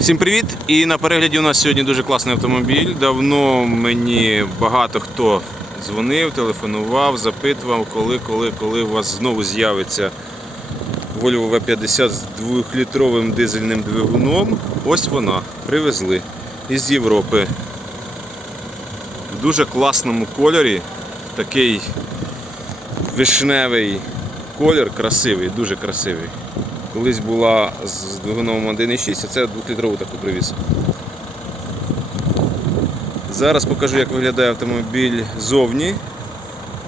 Всім привіт! І на перегляді у нас сьогодні дуже класний автомобіль. Давно мені багато хто дзвонив, телефонував, запитував, коли, коли, коли у вас знову з'явиться Volvo V50 з 2-літровим дизельним двигуном. Ось вона, привезли із Європи. В дуже класному кольорі. Такий вишневий колір, красивий, дуже красивий. Колись була з двигуном 1.6, а це 2-літрову таку привіз. Зараз покажу, як виглядає автомобіль зовні,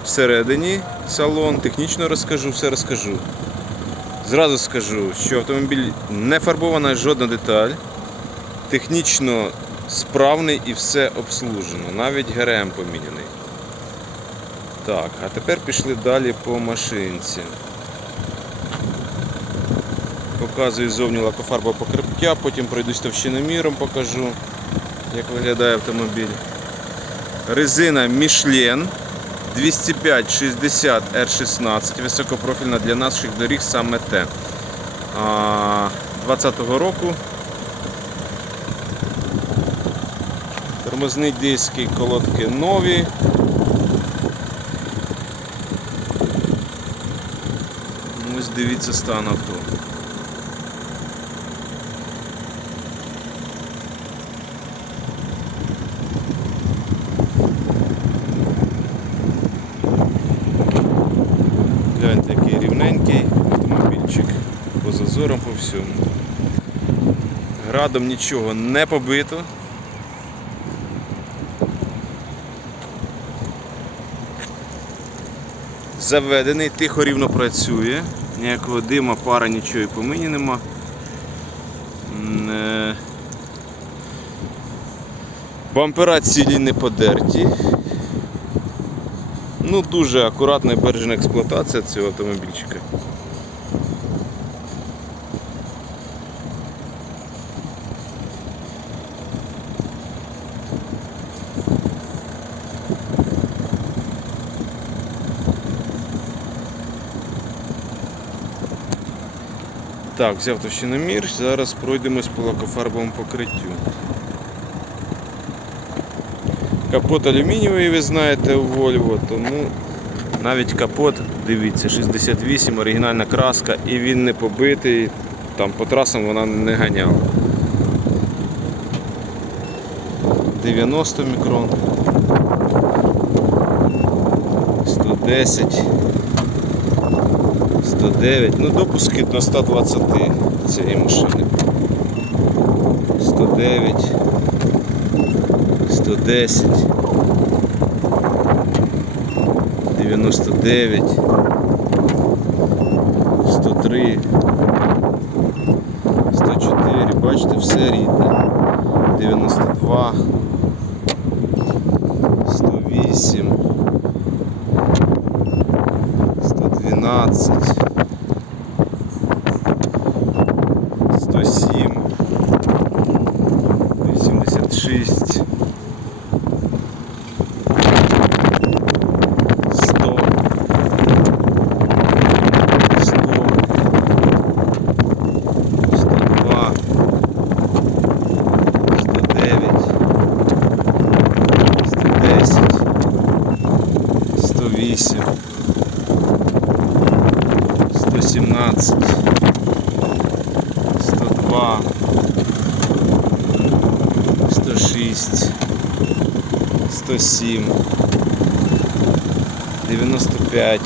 всередині салон, технічно розкажу, все розкажу. Зразу скажу, що автомобіль не фарбована жодна деталь, технічно справний і все обслужено, навіть ГРМ поміняний. Так, а тепер пішли далі по машинці. Показую зовні лакофарбове покриття, потім пройдусь товщиноміром, покажу, як виглядає автомобіль. Резина Michelin 205-60 R16, високопрофільна для наших доріг саме те. 20-го року. Тормозні диски, колодки нові. Ось дивіться стан авто. Гляньте, який рівненький автомобільчик по зазорам по всьому. Градом нічого не побито. Заведений, тихо рівно працює, ніякого дима, пара, нічого і помині нема. Е, Бампера цілі не подерті. Ну, дуже акуратна і бережна експлуатація цього автомобільчика. Так, взяв товщиномір, зараз пройдемось по лакофарбовому покриттю. Капот алюмінієвий, ви знаєте, у Volvo, тому навіть капот, дивіться, 68, оригінальна краска, і він не побитий, там по трасам вона не ганяла. 90 мікрон. 110. 109. Ну, допуски до 120 цієї машини. 109. 110, 99, 103, 104, бачите, все рідне. 92, 108, 112, 107, 86. 100, 100, 102, 109, 110, 108, 117, 102, 106, 107, 95,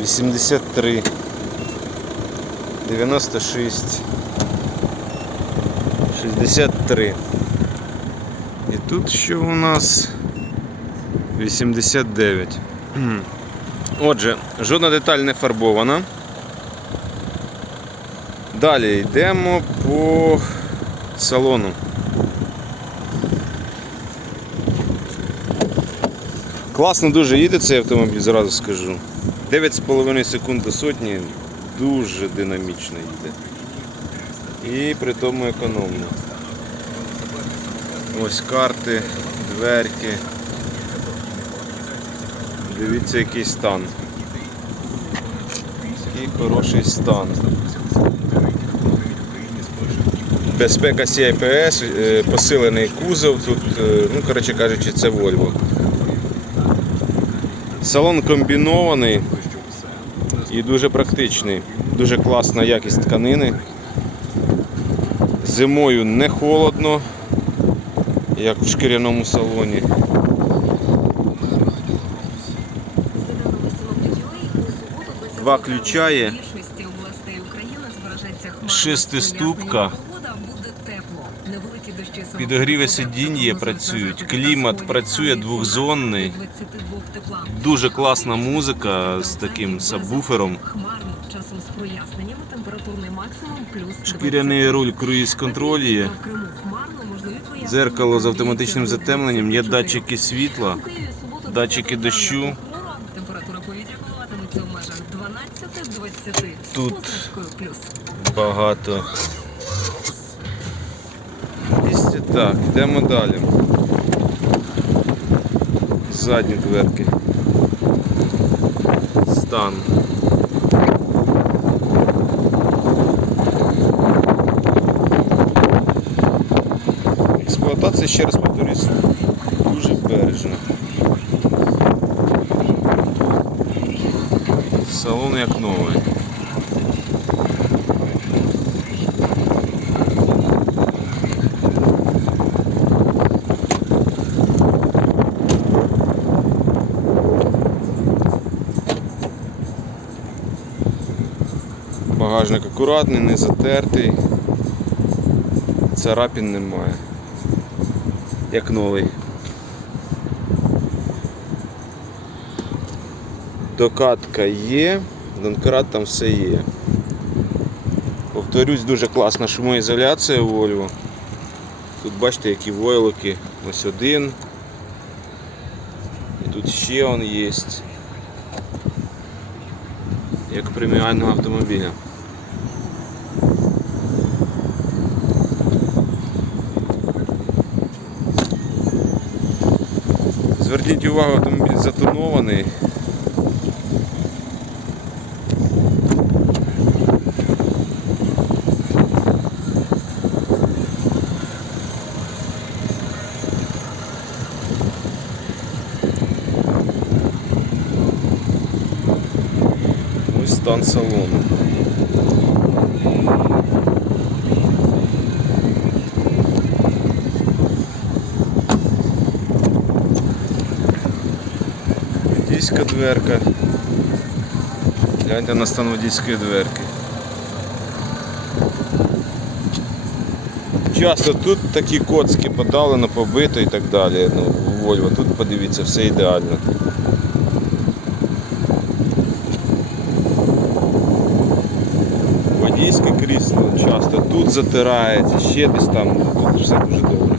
83, 96, 63. І тут що у нас 89. Кхм. Отже, жодна деталь не фарбована. Далі йдемо по салону. Класно дуже їде цей автомобіль, зразу скажу. 9,5 секунд до сотні дуже динамічно їде. І при тому економно. Ось карти, дверки. Дивіться який стан. Який хороший стан. Безпека CIPS, е, посилений кузов. Тут, е, ну, коротше кажучи, це Volvo. Салон комбінований і дуже практичний. Дуже класна якість тканини. Зимою не холодно, як в шкіряному салоні. Два ключа є. Шестиступка. Підогріви сидінь є, працюють. Клімат працює двохзонний. Дуже класна музика з таким сабвуфером. Часом з проясненнями, температурний максимум плюс Шкіряний руль є. Хмарно, можливі прояснення. Дзеркало з автоматичним затемненням, є датчики світла. Датчики дощу. Температура повітря коливатиметься в межах 12-20. Тут. Багато. Так, йдемо далі. Задні дверки. Стан. Експлуатація, ще раз повторюсь, дуже бережна. Салон як новий. Багажник акуратний, не затертий. Царапін немає. Як новий. Докатка є, донкрат там все є. Повторюсь, дуже класна шумоізоляція у Volvo. Тут бачите, які войлоки. Ось один. І тут ще он є. Як преміального автомобіля. Зверніть увагу, автомобіль затонований. Ось стан салону. Водійська дверка. Гляньте на стан водійської дверки. Часто тут такі коцки подалено, побито і так далі. Ну, у Volvo. Тут подивіться, все ідеально. Водійське крісло часто тут затирається, ще десь там, тут все дуже добре.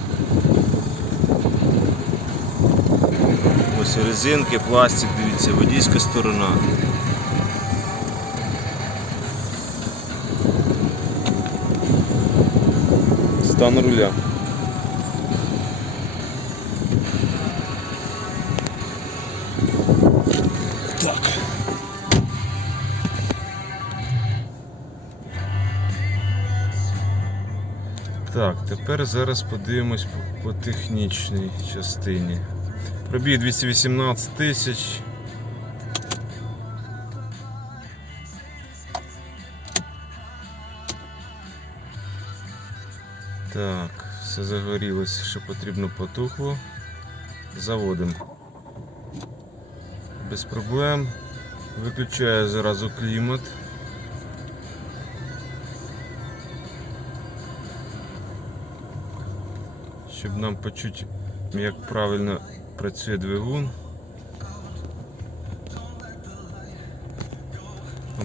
Ось резинки, пластик, дивіться, водійська сторона. Стан руля. Так. Так, тепер зараз подивимось по, по технічній частині. Пробіг 218 тисяч. Так, все загорілося, що потрібно потухло. Заводимо. Без проблем. Виключаю зразу клімат. Щоб нам почути, як правильно працює двигун.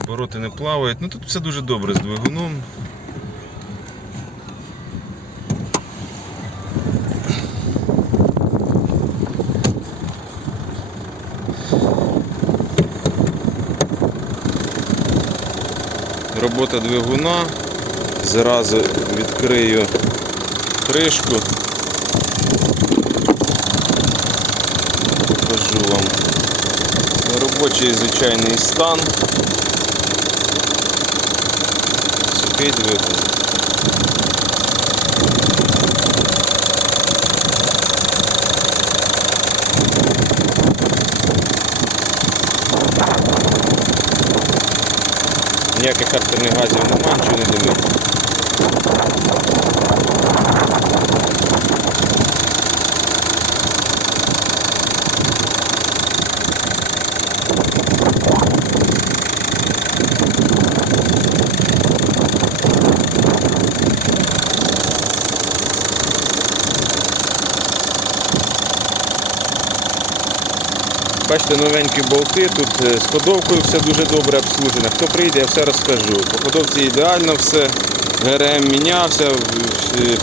Обороти не плавають. Ну тут все дуже добре з двигуном. Робота двигуна. Зразу відкрию кришку вам робочий звичайний стан. Сухий двигун. Ніяких хартерних газів немає, нічого не дивиться. Бачите, новенькі болти, тут е, з ходовкою все дуже добре обслужено. Хто прийде, я все розкажу. По ходовці ідеально все. ГРМ мінявся,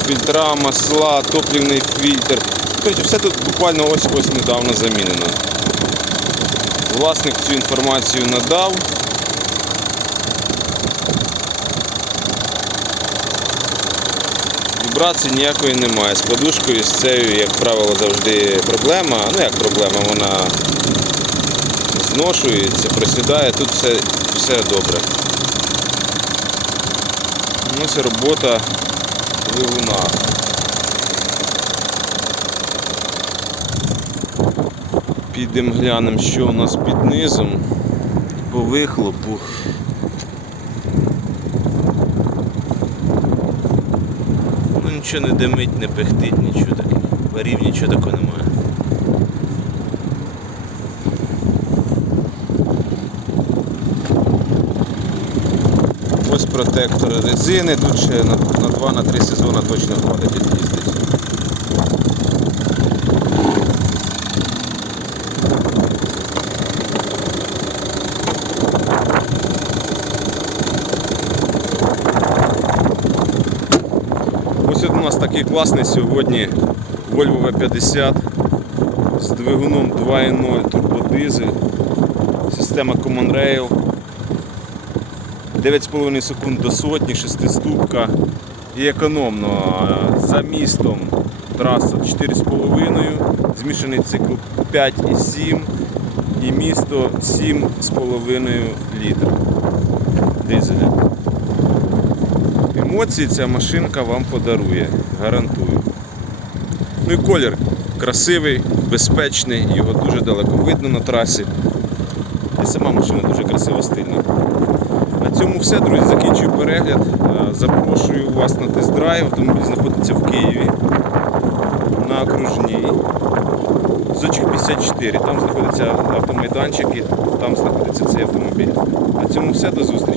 фільтра, масла, топлівний фільтр. Тобто все тут буквально ось-ось недавно замінено. Власник цю інформацію надав. Вібрації ніякої немає. З подушкою, з цією, як правило, завжди проблема. Ну як проблема, вона зношується, просідає, тут все, все добре. Це робота двигуна. Підемо глянемо, що у нас під низом по вихлопу. Ну нічого не димить, не пихтить, нічого таке. Варів нічого такого немає. Ось протектори резини, тут ще на, на 2-3 сезони точно хватить їздити. Нас такий класний сьогодні Volvo V50 з двигуном 2.0 турбодизель, система Common Rail. 9,5 секунд до сотні, шестиступка і економно. За містом траса 4,5, змішаний цикл 5,7 і місто 7,5 літр дизеля. Емоції ця машинка вам подарує, гарантую. Ну і колір красивий, безпечний, його дуже далеко видно на трасі. І сама машина дуже красива, стильна. На цьому все, друзі, закінчую перегляд. Е, Запрошую вас на тест-драйв. Автомобіль знаходиться в Києві на окружній. Зочок 54. Там знаходяться автомайданчики, там знаходиться цей автомобіль. На цьому все, до зустрічі.